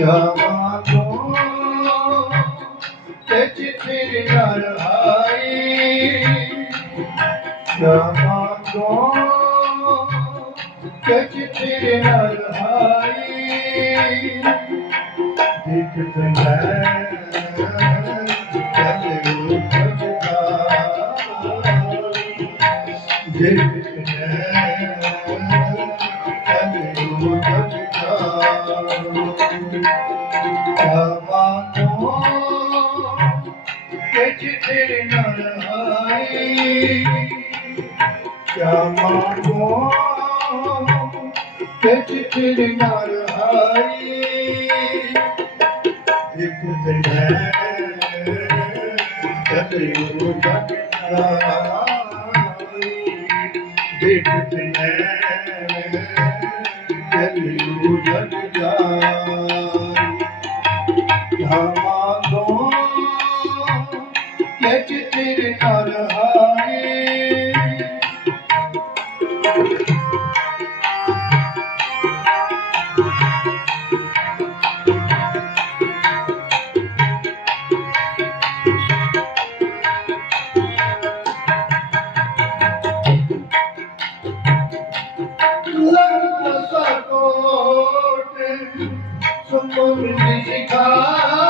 ਸ਼ਾਮਾ ਤੋਂ ਤੇ ਚਿੱਤਰ ਨਰ ਆਈ। ਸ਼ਾਮਾ ਤੋਂ ਤੇ ਚਿੱਤਰ ਨਰ ਆਈ। ਦਿਖਤ ਹੈ ਚਲੇ ਉਠਦਾ ਦਿਖਤ ਸ਼ਾਮਾਨੋ ਕਿਛ ਤੇਰੇ ਨਾਲ ਆਈ ਇੱਕ ਦਿਨ ਕਤਿਓ ਜਗਦਾ ਦੇਖਦੇ ਹੈ ਕਤਿਓ ਜਗਦਾ ਹਮਾਦੋਂ ਕਿਛ ਤੇਰੇ ਨਾਲ ਆਏ con mi chica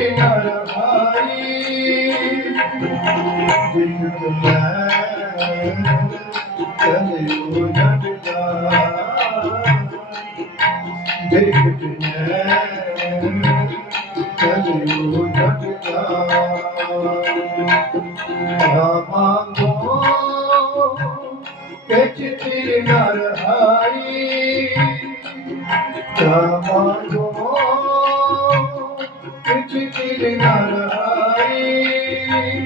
ਕਿਛ ਤੇਰੇ ਨਾਲ ਹਾਰੀ ਦਿਨ ਲੈ ਚਲਿਓ ਜਗਦਾ ਦੇਖਦੇ ਹੈ ਚਲਿਓ ਜਗਦਾ ਰਾਮਾਂਗੋ ਕਿਛ ਤੇਰੇ ਨਾਲ ਹਾਈ ਕਿਛ ਤੇਰੇ ਨਾਲ ਹਾਈ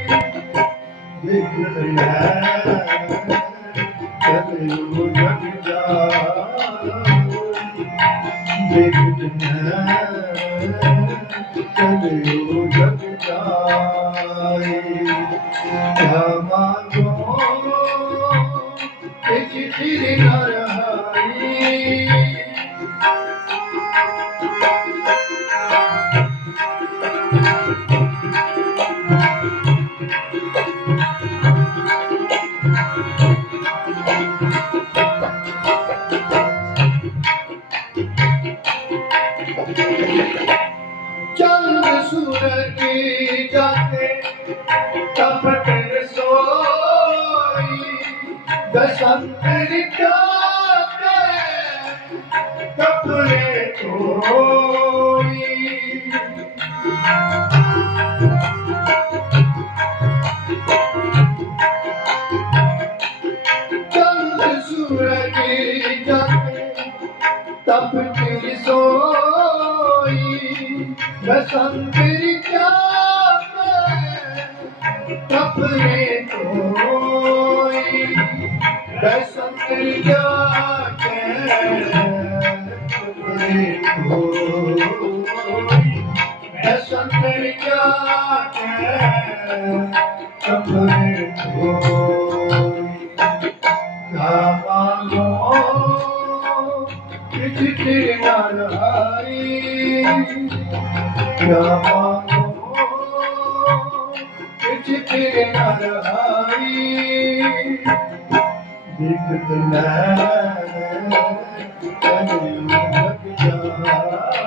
ਦੇਖ ਲੈ ਚਲਿਓ ਜਾਤੇ ਤਪਤ ਰਸੋਈ ਦਸੰਤ ਰਿਕਾਤੇ ਕਪੜੇ ਧੋਈ। ਚੰਦ ਸੂਰਜ ਜਾਤੇ ਤਪਤ ਰਸੋਈ ਬਸੰਤ ਕਪੜੇ ਧੋਈ ਕਾਮਾਂਗੋ ਕਿਛ ਤੇਰੇ ਨਾਲ ਹਾਈ ਕਾਮਾਂਗੋ ਕਿਛ ਤੇਰੇ ਨਾਲ ਹਾਈ ਦੇਖਤ ਲੈ ਕਲਿਓ ਲੱਗ ਜਾਈ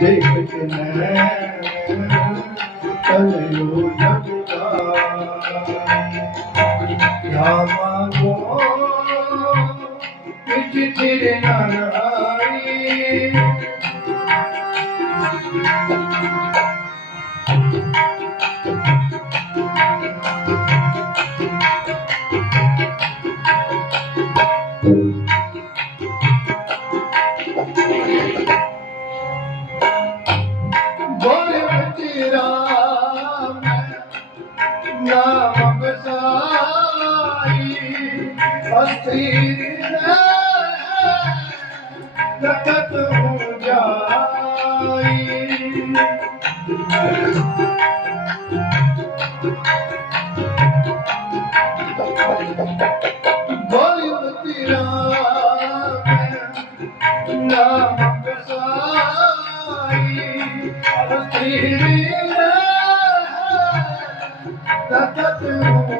ਦੇਖਤ ਲੈ ਲਖਤ ਹੋ ਜਾਈ। ਤੇਰਾ ਨਾਮ ਬਸਾਈ ਤੇਰੀ ਤਖਤ ਹੋ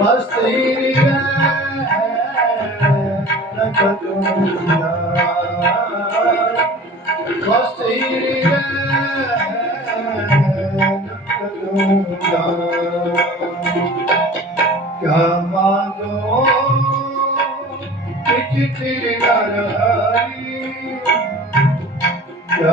ਬਸ ਤੇਰੀ ਤਖਤ ਹੋ ਜਾਈ ਕਿਆ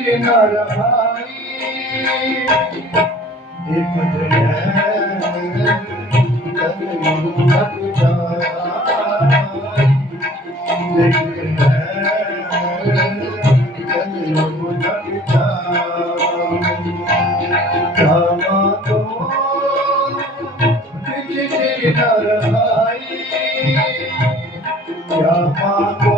ਨੀਰ ਨਰਹਾਈ ਇੱਕ ਜਨਮ ਕਰਨੀ ਮਤ ਜਾਈ ਇੱਕ ਜਨਮ ਕਰਨੀ ਮਤ ਜਾਈ ਕਾਮਾ ਤੋਂ ਵਿੱਚ ਜੀ ਨਰਹਾਈ ਕਾਮਾ ਤੋਂ